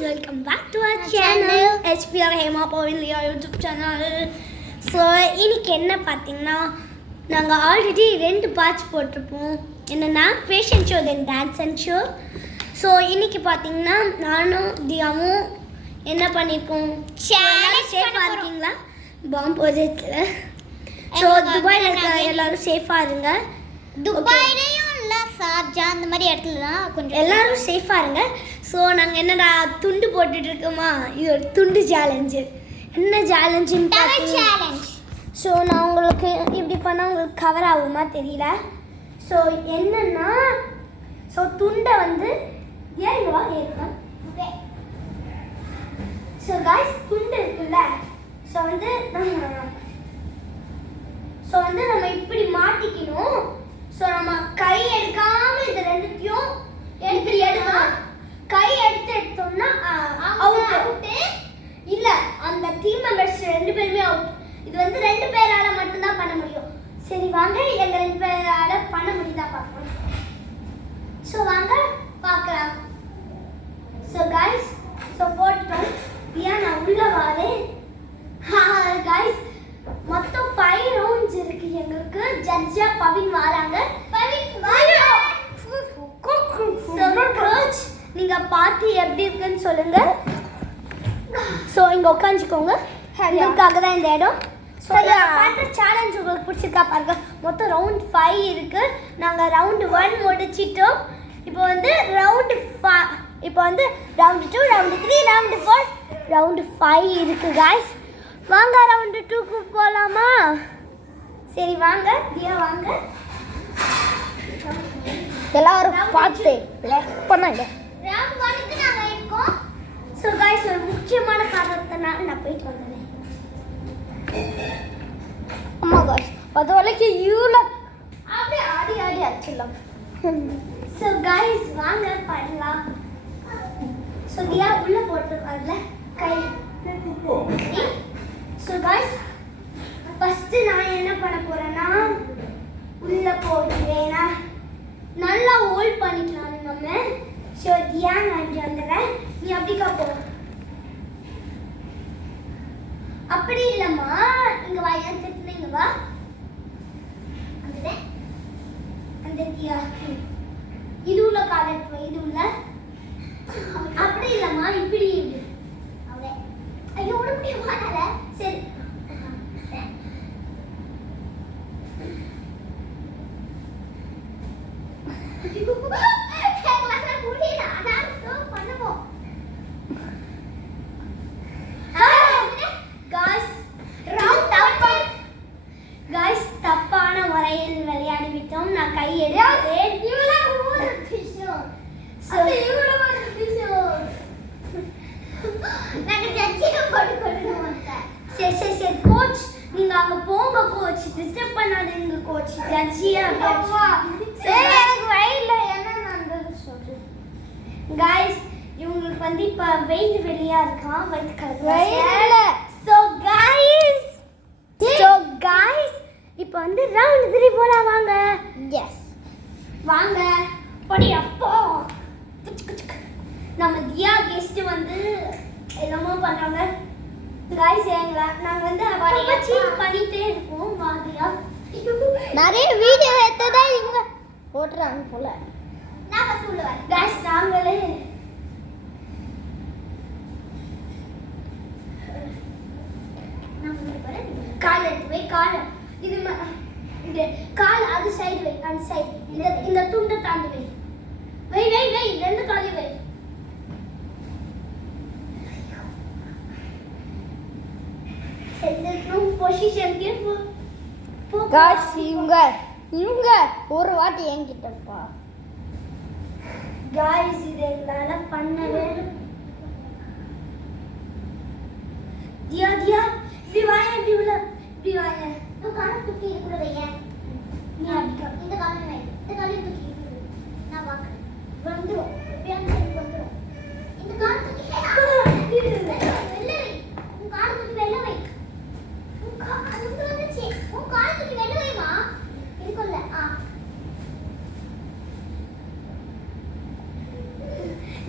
welcome back to our channel HPR Hema Pavilya YouTube channel. So இன்னைக்கு என்ன பாத்தீங்கன்னா நாங்க ஆல்ரெடி ரெண்டு பேட்ச் போட்டுப்போம். என்னன்னா fashion show then dance and show. So இன்னைக்கு பார்த்தீங்கன்னா நானும் தியாவும் என்ன பண்ணியிருக்கோம், சேஃபாக இருக்கீங்களா? பாம்பு ப்ராஜெக்டில். ஸோ துபாயில் இருக்க எல்லாரும் சேஃபாக இருங்க. துபாயிலையும் இல்லை, ஷார்ஜா அந்த மாதிரி இடத்துல தான் கொஞ்சம் எல்லாரும் சேஃபாக இருங்க. ஸோ நாங்கள் என்னடா துண்டு போட்டுட்டு இருக்கோமா, இது ஒரு துண்டு சேலஞ்சு. என்ன சேலஞ்சுன்னு பார்த்தீங்கன்னா, ஸோ நான் உங்களுக்கு இப்படி பண்ணால் உங்களுக்கு கவர் ஆகுமா தெரியல. ஸோ என்னன்னா, ஸோ துண்டை வந்து ஏறுவா ஏறுவேன். ஓகே. ஸோ காய்ஸ் துண்டு இருக்குல்ல, ஸோ வந்து நம்ம இப்படி மாட்டிக்கணும். ஸோ நம்ம கை எடுக்காம இந்த ரெண்டுத்தையும் இப்படி எடுக்கணும். கை எடுத்தோம்னா அவுட்டு இல்லை, அந்த டீம் மெம்பர்ஸ் ரெண்டு பேருமே அவுட். இது வந்து ரெண்டு பேரால மட்டும்தான் பண்ண முடியும். சரி வாங்க, எங்க ரெண்டு பேரால பண்ண முடியுதா பார்க்கலாம். ஸோ வாங்க பார்க்கலாம். ஸோ காய்ஸ், ஸோ போட்டோம். ஏன் நான் உள்ள வரேன் காய்ஸ். மொத்தம் 5 ரவுண்ட்ஸ் இருக்கு எங்களுக்கு. ஜட்ஜா பவின் வராங்க. கோச் நீங்க பார்த்து எப்படி இருக்குன்னு சொல்லுங்க. ஸோ இங்க உட்காந்துக்கோங்க, இதுக்காக தான் இந்த இடம். ஸோ பார்த்து சேலஞ்ச் உங்களுக்கு பிடிச்சிருக்கா பாருங்க. மொத்தம் ரவுண்ட் 5 இருக்கு. நாங்கள் ரவுண்டு 1 முடிச்சிட்டோம். இப்போ வந்து ரவுண்டு 2, ரவுண்டு 3, ரவுண்டு 4, ரவுண்டு 5 இருக்கு காய்ஸ். வாங்க ரவுண்டு 2க்கு போகலாமா? சரி வாங்க தியா வாங்க. எல்லாரும் பார்த்து லைக் பண்ணுங்க. ரவுண்ட் 1க்கு நாங்க இருக்கோம். சோ गाइस, ஒரு முக்கியமான காரணத்தினால நான் போயிட்டு வந்தேன். அம்மா गाइस, பதவலைக்கு யூல அப்படியே ஆடி அடிச்சலாம். சோ गाइस வாங்க பண்ணலாம். சோ தியா உள்ள போட்டு வரல கை. சோ गाइस, ஃபர்ஸ்ட் நான் என்ன பண்ண போறேன்னா உள்ள போடுவேனா நல்லா ஹோல்ட் பண்ணிக்கலாம் நம்ம. ஸோ தியா நான் வந்துடுறேன், நீ அப்படி காப்போ. அப்படி இல்லைம்மா, இங்கே வா, ஏன் திட்டுன இங்கே வா. அந்த தியா இது உள்ள காலட்டு, இது உள்ள. அப்படி இல்லைம்மா, இப்படி இரு. ஐயோ விட முடியுமா? சரி தப்பான முறையில் விளையாடிவிட்டோம். நான் கை எடுத்தேன். சரி கோச், நீங்க அங்க போங்க கோச், டிஸ்டர்ப் பண்ணாதீங்க கோச். ஜட்ஜியா எனக்கு வயல்ல என்ன நடந்தது சொல்லு. गाइस, இவங்களுக்கு வந்து இப்ப வெயிட் வெளியா இருக்கான், வெயிட் கலர்ல. சோ गाइस இப்போ வந்து ரவுண்ட் 3 போலாம் வாங்க. எஸ் வாங்க படி அப்போ. நம்ம தியா கெஸ்ட் வந்து என்னமோ பண்றாங்க गाइस. நாங்க வந்து அப்பப்ப சீட் பண்ணிட்டே இருக்கோம். வா தியா, நிறைய வீடியோ எடுத்ததா இங்க போட்றாங்க போல. நான் ஃபர்ஸ்ட் உள்ள வரேன் गाइस. நாங்களே கால் எடுத்து வை, கால் இது இந்த கால் அது சைடு வை, அந்த சைடு இந்த துண்டை தாண்டி வை. வை ரெண்டு காலையும் வை. பொசிஷன் கேப்போ. गाइस, இவங்க ஒரு வாட்டி என்கிட்டப்பா. गाइस இது என்னால பண்ணவே. தியா இப்படி வாயா, இப்படி வாயா. இந்த காலை தூக்கி கூட வையா. நீ அடிக்க இந்த காலை வை, இந்த காலை தூக்கி நான் வாங்க வந்துரும். பியான் சைடு வந்துரும். இந்த காலை தூக்கி வெல்ல வை. உன் காலை தூக்கி வெல்ல வை. உன் காலை வந்துச்சு. உன் காலை தூக்கி வெல்ல வைமா. இருக்குல்ல.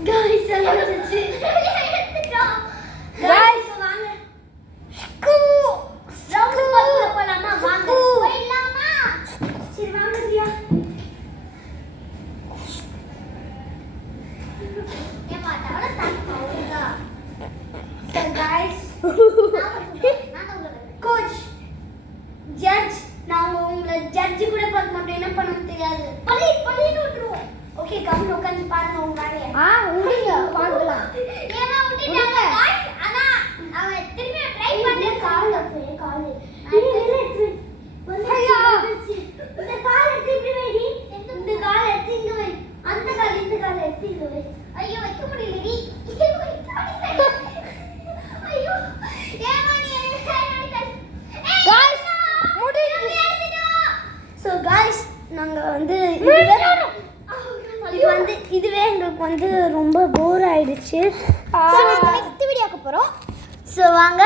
गाइस கோச் ஜட்ஜ் நாங்க உங்களை ஜட்ஜ் கூட பார்க்க மாட்டோம் என்ன பண்ணணும் தெரியாது பள்ளின்னு விட்டுருவோம் ஓகே கம்முன்னு உட்காந்து பாருங்க உங்க வேலையை விடுங்க பார்க்கலாம். ஏமா விட்டுட்டாங்க guys ஆனா அவன் திரும்பி ட்ரை பண்ணி கால் அப்படியே கால் இந்த கால் எடுத்து இப்படி வைடி இந்த கால் எடுத்து இங்க வை அந்த கால் இந்த கால் எடுத்து இங்க வை ஐயோ வைக்க முடியலடி ஐயோ ஏமா நீ Guys, ஸோ காய்ஸ் நாங்கள் வந்து இதுவே எங்களுக்கு வந்து ரொம்ப போர் ஆயிடுச்சு நெக்ஸ்ட் வீடியோக்கு போறோம். ஸோ வாங்க